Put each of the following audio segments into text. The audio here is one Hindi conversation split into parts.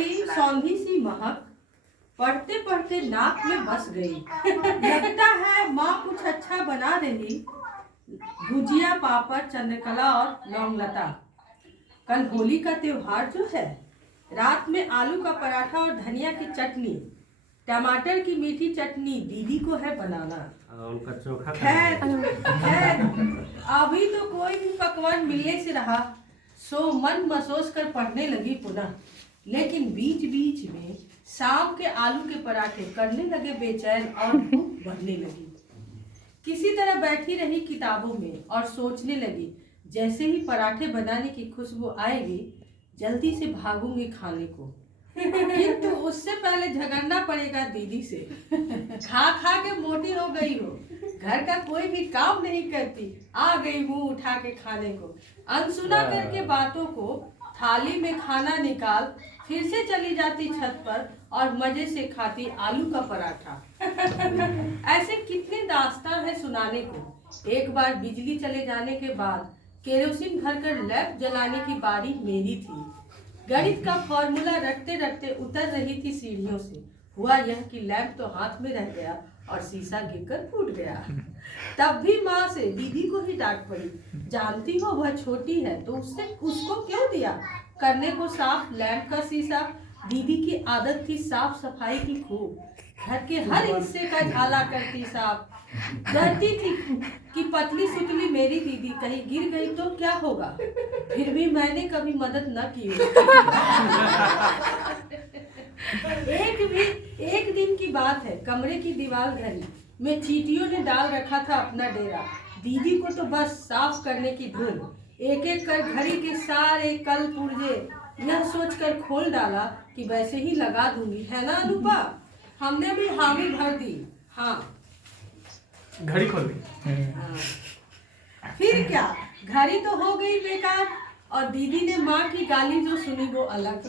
रही सौंधी सी महक, पढ़ते पढ़ते नाक में बस गई। लगता है माँ कुछ अच्छा बना रही, भुजिया पापड़ चंद्रकला और लौंगलता। कल होली का त्योहार जो है, रात में आलू का पराठा और धनिया की चटनी, टमाटर की मीठी चटनी दीदी को है बनाना। उनका चोखा खैर अभी तो कोई भी पकवान मिलने से रहा, सो मन मसोस कर पढ़ने लगी पुनः। लेकिन बीच बीच में शाम के आलू के पराठे करने लगे बेचैन और भूख बढ़ने लगी। किसी तरह बैठी रही किताबों में और सोचने लगी, जैसे ही पराठे बनाने की खुशबू आएगी जल्दी से भागूंगी खाने को, किंतु उससे पहले झगड़ना पड़ेगा दीदी से। खा खा के मोटी हो गई हो, घर का कोई भी काम नहीं करती, आ गई मुंह उठा के खाने को। अनसुना करके बातों को थाली में खाना निकाल फिर से चली जाती छत पर और मजे से खाती आलू का पराठा। ऐसे कितने दास्तान है सुनाने को। एक बार बिजली चले जाने के बाद केरोसिन भरकर लैंप जलाने की बारी मेरी थी। गणित का फॉर्मूला रटते रटते उतर रही थी सीढ़ियों से। हुआ यह कि लैंप तो हाथ में रह गया और शीशा गिरकर फूट गया। तब भी माँ से दीदी को ही डांट पड़ी, जानती हो वह छोटी है तो उसको क्यों दिया करने को साफ लैंप का शीशा। दीदी की आदत थी साफ सफाई की खूब, घर के हर हिस्से का झाला करती साफ। डरती थी कि पतली सुतली मेरी दीदी कहीं गिर गई तो क्या होगा, फिर भी मैंने कभी मदद न की। एक दिन की बात है, कमरे की दीवार घड़ी में चींटियों ने डाल रखा था अपना डेरा। दीदी को तो बस साफ करने की धुन, एक एक कर घड़ी के सारे कल पुर्जे यह सोचकर खोल डाला कि वैसे ही लगा दूंगी, है ना अनुपा। हमने भी हामी भर दी। हाँ, घड़ी खोल दी। फिर क्या, घड़ी तो हो गई बेकार और दीदी ने माँ की गाली जो सुनी वो अलग।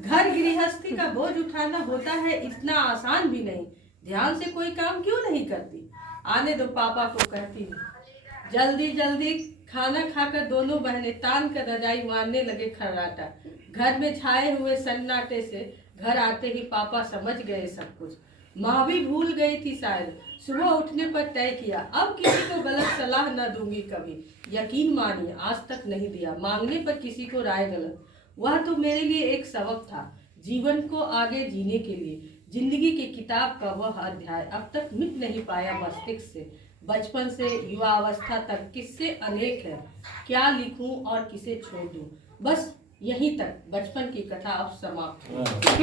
घर गृहस्थी का बोझ उठाना होता है इतना आसान भी नहीं, ध्यान से कोई काम क्यों नहीं करती। आने दो पापा को कहती हूँ। जल्दी जल्दी खाना खाकर दोनों बहनें तान कर रजाई मारने लगे खर्राटा। घर में छाए हुए सन्नाटे से घर आते ही पापा समझ गए सब कुछ। माँ भी भूल गई थी शायद। सुबह उठने पर तय किया, अब किसी को गलत सलाह न दूंगी कभी। यकीन मानिए आज तक नहीं दिया मांगने पर किसी को राय गलत। वह तो मेरे लिए एक सबक था जीवन को आगे जीने के लिए। जिंदगी की किताब का वह अध्याय अब तक मिट नहीं पाया मस्तिष्क से। बचपन से युवावस्था तक किस्से अनेक है, क्या लिखूं और किसे छोड़ दूं। बस यहीं तक बचपन की कथा अब समाप्त।